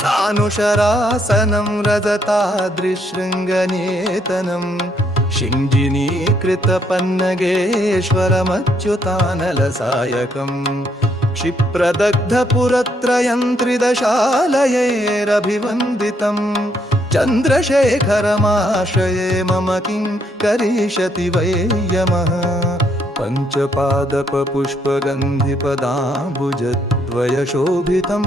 सानुशरासनं रजताद्रिशृङ्गनेतनं शिञ्जिनीकृतपन्नगेश्वरमच्युतानलसायकं क्षिप्रदग्धपुरत्रयं त्रिदशालयैरभिवन्दितं चन्द्रशेखरमाश्रये मम किं करिष्यति वै यमः पञ्चपादपपुष्पगन्धिपदाम्बुजद्वयशोभितं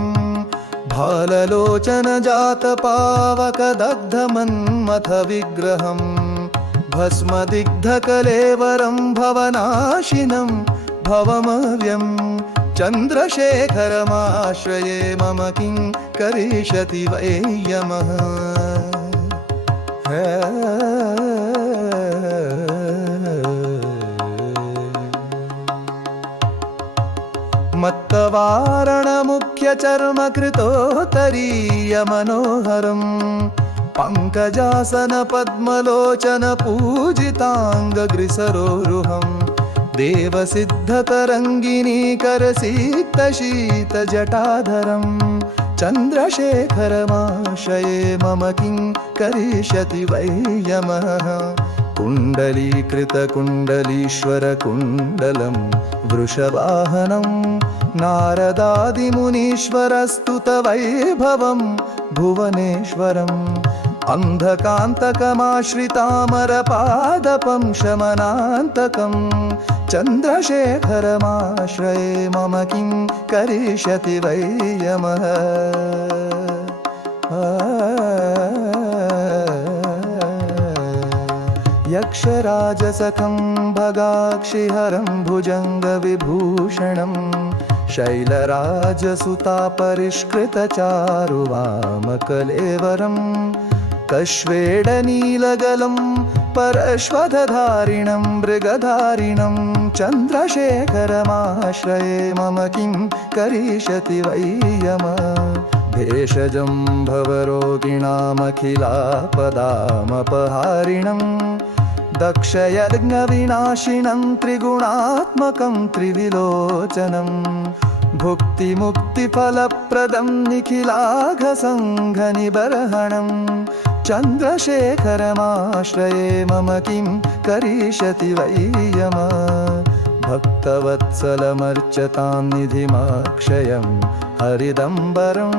भाललोचनजातपावकदग्धमन्मथ विग्रहं भस्मदिग्धकलेवरं भवनाशिनं भवमव्यं चन्द्रशेखरमाश्रये मम किं करिष्यति वै यमः मत्तवारणमुख्यचर्मकृतोत्तरीयमनोहरं पङ्कजासनपद्मलोचनपूजिताङ्गग्रिसरोरुहं देवसिद्धतरङ्गिनीकरसिक्तशीतजटाधरं चन्द्रशेखरमाश्रये मम किं करिष्यति वै यमः कुण्डलीकृतकुण्डलीश्वरकुण्डलं वृषवाहनं नारदादिमुनीश्वरस्तुतवैभवं भुवनेश्वरम् अन्धकान्तकमाश्रितामरपादपं शमनान्तकं चन्द्रशेखरमाश्रये मम किं करिष्यति वै यमः यक्षराजसखं भगाक्षिहरं भुजङ्गविभूषणं शैलराजसुतापरिष्कृतचारुवामकलेवरं कश्वेडनीलगलं परश्वधारिणं मृगधारिणं चन्द्रशेखरमाश्रये मम किं करिष्यति वै यमः भेषजं भवरोगिणामखिलापदामपहारिणं दक्षयज्ञविनाशिनं त्रिगुणात्मकं त्रिविलोचनं भुक्तिमुक्तिफलप्रदं निखिलाघसङ्घनिबर्हणं चन्द्रशेखरमाश्रये मम किं करिष्यति वै यमः भक्तवत्सलमर्चतां निधिमक्षयं हरिदम्बरं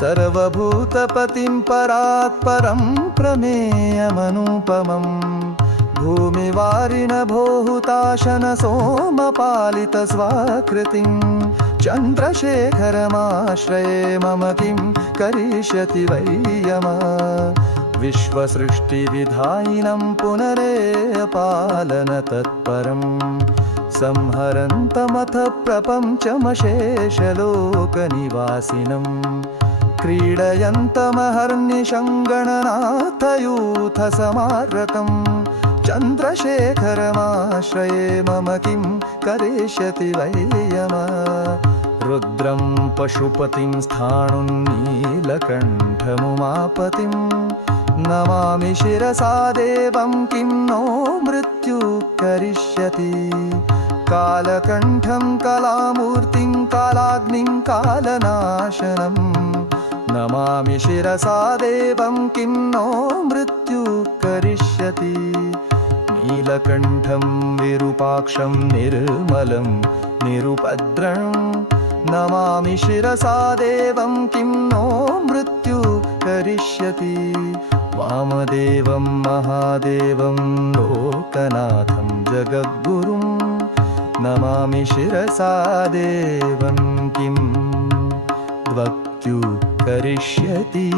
सर्वभूतपतिं परात्परं प्रमेयमनुपमं भूमिवारिणभोहुताशन सोमपालितस्वाकृतिं चन्द्रशेखरमाश्रये मम किं करिष्यति वै यमः विश्वसृष्टिविधायिनं पुनरेयपालनतत्परं संहरन्तमथ प्रपञ्चमशेषलोकनिवासिनं क्रीडयन्तमहर्निशं गणनाथयूथसमारतं चन्द्रशेखरमाश्रये मम किं करिष्यति वै यमः रुद्रं पशुपतिं स्थाणुन्नीलकण्ठमुमापतिं नमामि शिरसा देवं किं नो मृत्यु करिष्यति कालकण्ठं कलामूर्तिं कालाग्निं कालनाशनं नमामि शिरसा देवं किं नो मृत्यु करिष्यति नीलकण्ठं विरूपाक्षं निर्मलं निरुपद्रं नमामि शिरसा देवं किं नो मृत्यु करिष्यति वामदेवं महादेवं लोकनाथं जगद्गुरुं नमामि शिरसा देवं किं द्वक्त्यु करिष्यति।